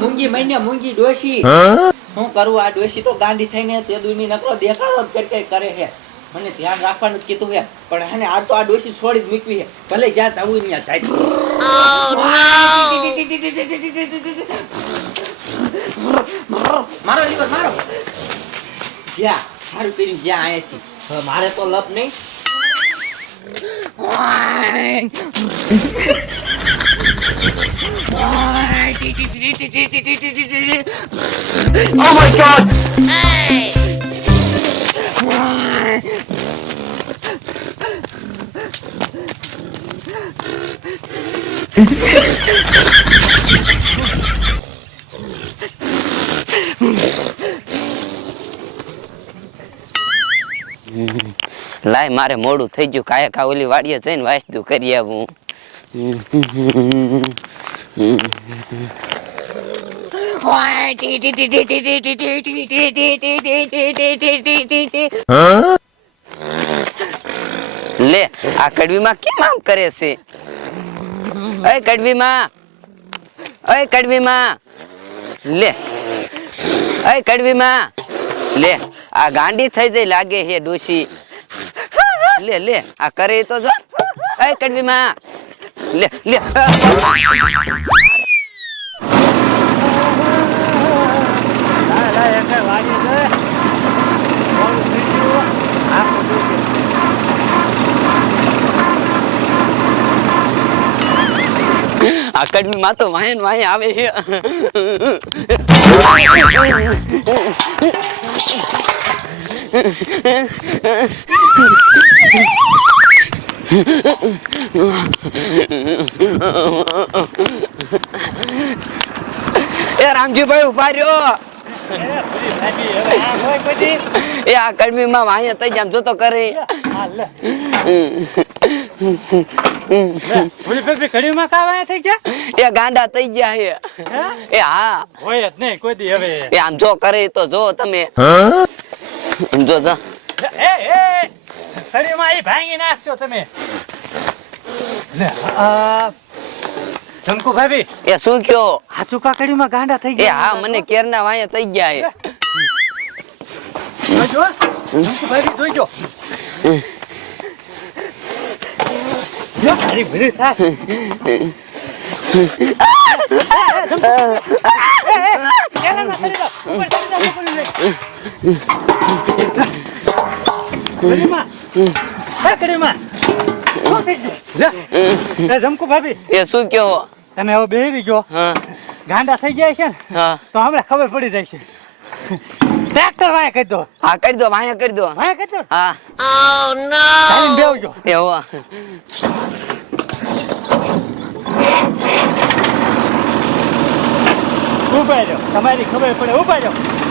મૂંગી મહિને મૂંગી ડોશી. શું કરું આ ડોશી તો ગાંડી થઈને તે દુની નકરો દેખાડો જ કરી છે. મને ધ્યાન રાખવાનું કીધું છે. પણ હે ને આ તો આ ડોશી છોડી જ મૂકવી છે. ભલે જ્યાં જવું ત્યાં જાય. મારો લીવર મારો. જ્યાં? સારું કર્યું જ્યાં આયા મારે તો લપ નહીં Oh my god! Hey! લાય, મારે મોડું થઈ ગયું. કાયા કા ઓલી વાડીએ જઈને વાસતું કરી આવું. લે, આ કડવીમાં કેમ આમ કરે છે? અય કડવીમાં અય કડવી લે અય કડવીમાં, લે. આ ગાંડી થઈ જઈ લાગે હે ડોશી. લે લે, આ કરે તો જો. એ કડવી માં લે લે. અકડમી માં તો વાય ને વાય આવે છે એ રામજીભાઈ ઊભા રહ્યો. એ આ કડવીમાં વાહી થઈ જામ જોતો કરે. કડીમાં થઈ ગયા? એ ગાંડા થઈ ગયા હે. એ હા. હોય જ નહીં કોઈ દી હવે. એ આમ જો કરે તો જો તમે. જો તો એ એ કડીમાં એ ભાંગી નાખજો તમે લે આ જમકુ ભાભી એ શું કયો આ ચુકા કડીમાં ગાંડા થઈ એ ગયા હા મને કેરના વાયા થઈ ગયા એ જોઈજો જમકુ ભાભી જોઈજો જો, ભરે ભીડી કરી દો. હા કરી દો વાય કરી oh, બેવજો એવો તમારી ખબર પડે. ઊભા રહ્યો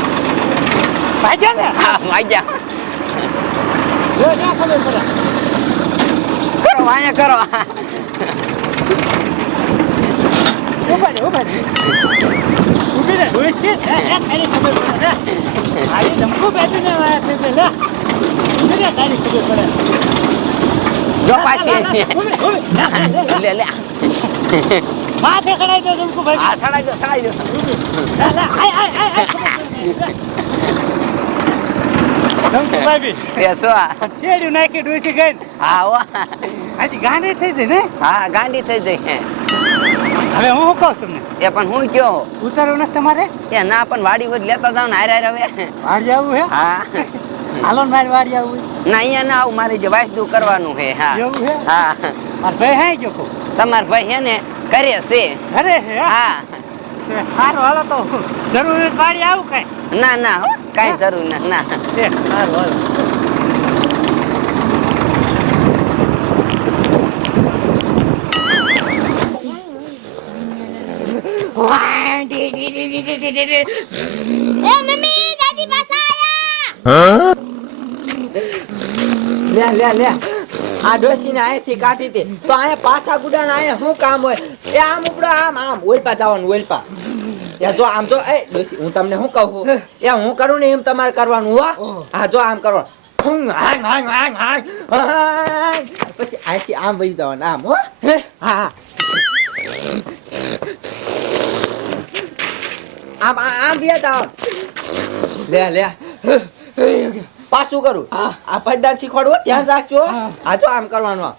વાગ્યા ને? હા વાગ્યા. જો ન્યા ખબર પડે. કરો વાયા કરો. ઉભાડે ઉભાડે ઊભી રહે. ઊભી છે? ખાલી ખબર પડે આરે ધમકો બેઠીને વાયા છે તે લે ઊભી રહે તારી ખબર પડે. જો પાછી. લે લે. માથે ચડાઈ દો ધમકો ભાઈ. હા ચડાઈ દો ચડાઈ દો. આય આય આય આય, ખબર પડે. ધમકુ ભાઈ એ શું આ? શેરડું નાખી ડોસી ગઈ હા ઓ આજી ગાંડી થઈ જાય ને? હા ગાંડી થઈ જઈ હવે હું શું કહું તમને? એ પણ હું કયો ઉતારો નથી તમારે? એ ના પણ વાડી હોય લેતા જાવ ને હારે હવે. વાડી આવું હે? હા. હાલો ને મારી વાડી આવું ના અહીંયા ના આવું મારે જે વાયદું કરવાનું છે હા. એવું હે? હા. મારા ભાઈ હાઈ જો તમાર ભાઈ હે ને કરે છે. અરે હે? હા. સારું હાલો તો જરૂર ગાડી આવું કઈ. ના ના હો કઈ જરૂર ના ના. સારું હાલો. લ્યા લ્યા લે આ ડોશીને અહીંથી કાઢી દે. તો અહીંયા પાછા ગુડાને અહીંયા શું કામ હોય? એ આમ ઉપડો આમ આમ. ઓલપા જવાનું ઓલપા એ જો આમ જો એ ડોશી હું તમને શું કહું એ હું કરું ને એમ તમારે કરવાનું હો? હા જો આમ કરવાનું હું હાંગ હાંગ હાંગ હાંગ પછી અહીંથી આમ વહી જવાનું આમ હો? હા? આમ આમ વ્યા જાવ લે લે. પાછું કરું. આ પૈદાન શીખવાડવું ધ્યાન રાખજો હા. આ જો આમ કરવાનું.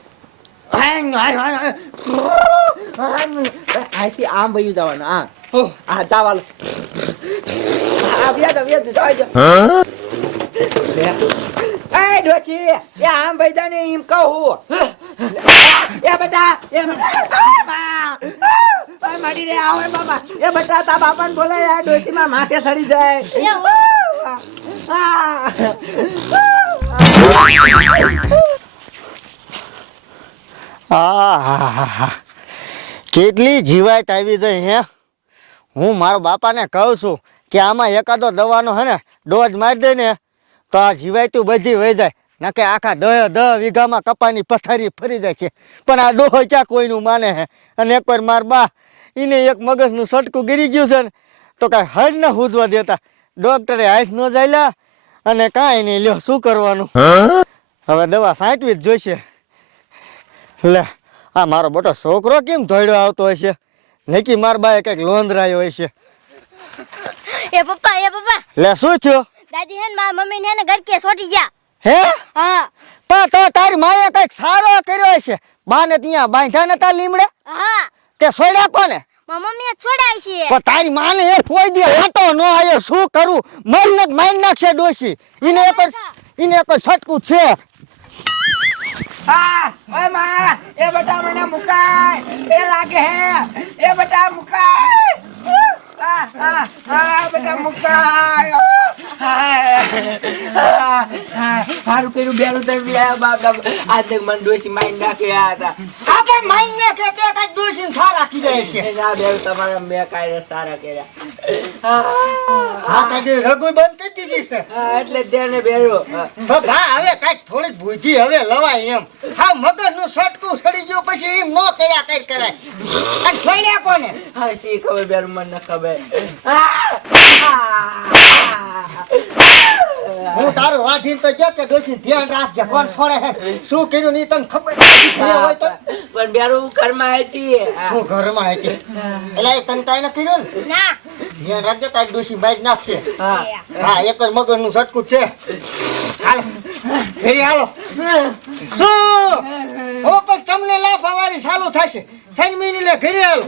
અહીંથી આમ જવાનું આ આ એ ડોચી એ આમ ભાઈ ને એમ કહું. એ બેટા એ બેટા. આ માડી રે આવે બાબા. એ બેટા તા બાપાને બોલે આ ડોચી માં માથે સડી જાય. કેટલી જીવાત આવી જાય હે. હું મારા બાપાને કહું છું કે આમાં એકાદો દવાનો હે ને ડોઝ મારી દે ને, તો આ જીવાયતું બધી વહી જાય. નકે આખા દહ દહ વીઘામાં કપાની પથારી ફરી જાય છે. પણ આ ડોહો ક્યાં કોઈનું માને હે? અને એકવાર માર બા એને એક મગજનું સટકું ગીરી ગયું છે ને, તો કાંઈ હજ ન હુજવા દેતા. ડોક્ટરે હાથ ન જાયલા અને કાંઈ નહીં. લ્યો શું કરવાનું? હવે દવા સાંટવી જ જોઈશે. લે આ મારો મોટો છોકરો કેમ ધોડ્યો આવતો હશે નક્કી માર બાએ કંઈક લોંધરાયો હશે એ પપ્પા એ પપ્પા. લે શું થયો? દાદી હે ને મારા મમ્મી ને ગરકે સોટી ગયા. હે? હા. પણ તો તારી માએ કંઈક સારો કર્યો હશે. બાને ત્યાં બાંધ્યા નતા લીમડે? હા. તે સોડ્યા કોને? મારા મમ્મીએ છોડાય છે. પણ તારી માને એ કોઈ દે હાટો ન આયો શું કરું? મરને જ મારી નાખશે ડોશી. ઈને એક ઈને એક છટકું છે. હા ઓયમાં એ બટા મને મુકાય. એ લાગે હે એ બટા મુકાય. આ આ આ બટા મુકાય. સારું કર્યું બેરું તમે બી બાપ આજ તક મને ડોસી મારી નાખ્યા હતા. આપણે મારી નાખે તે કંઈક ડોશીને સારા કીધા છે. ના બેરું તમારા મેં કાઈ સારા કર્યા. હા. કાજી રગુ બંધ કરી દીધી છે. હા, એટલે તેને બેરું. તો ભા હવે કંઈક થોડીક બુદ્ધિ હવે લવાય એમ. હા મગજનું સટકું સડી ગયું પછી એમ નો કર્યા કઈ કરાય. અને છોડ્યા કોને? હા સી ખબર બેરું મને ન ખબર. હું તારું વાઢીને તો જો કે ડોશી ધ્યાન રાખજે કોણ છોડે હે? શું કર્યું ની તને ખબર? નથી ઘરે હોય તો પણ બેરું ઘરમાં હતી શું ઘરમાં હતી? એટલે એ તને કાંઈ ન કર્યું ને? ના. ધ્યાન રાખજે તારી ડોસી બાઈ નાખશે. હા. હા એક જ મગરનું સટકું છે. હાલો. ઘરે હાલો. શું? હવે પણ તમને લાફ આવવાની ચાલુ થશે. શનિ મહિને લે ઘરે હાલો.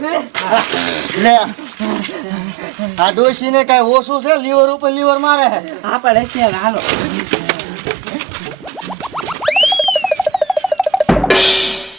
લે. આ ડોશીને કાંઈ ઓછું છે? લીવર ઉપર લીવર મારે હા પડે છે હાલો.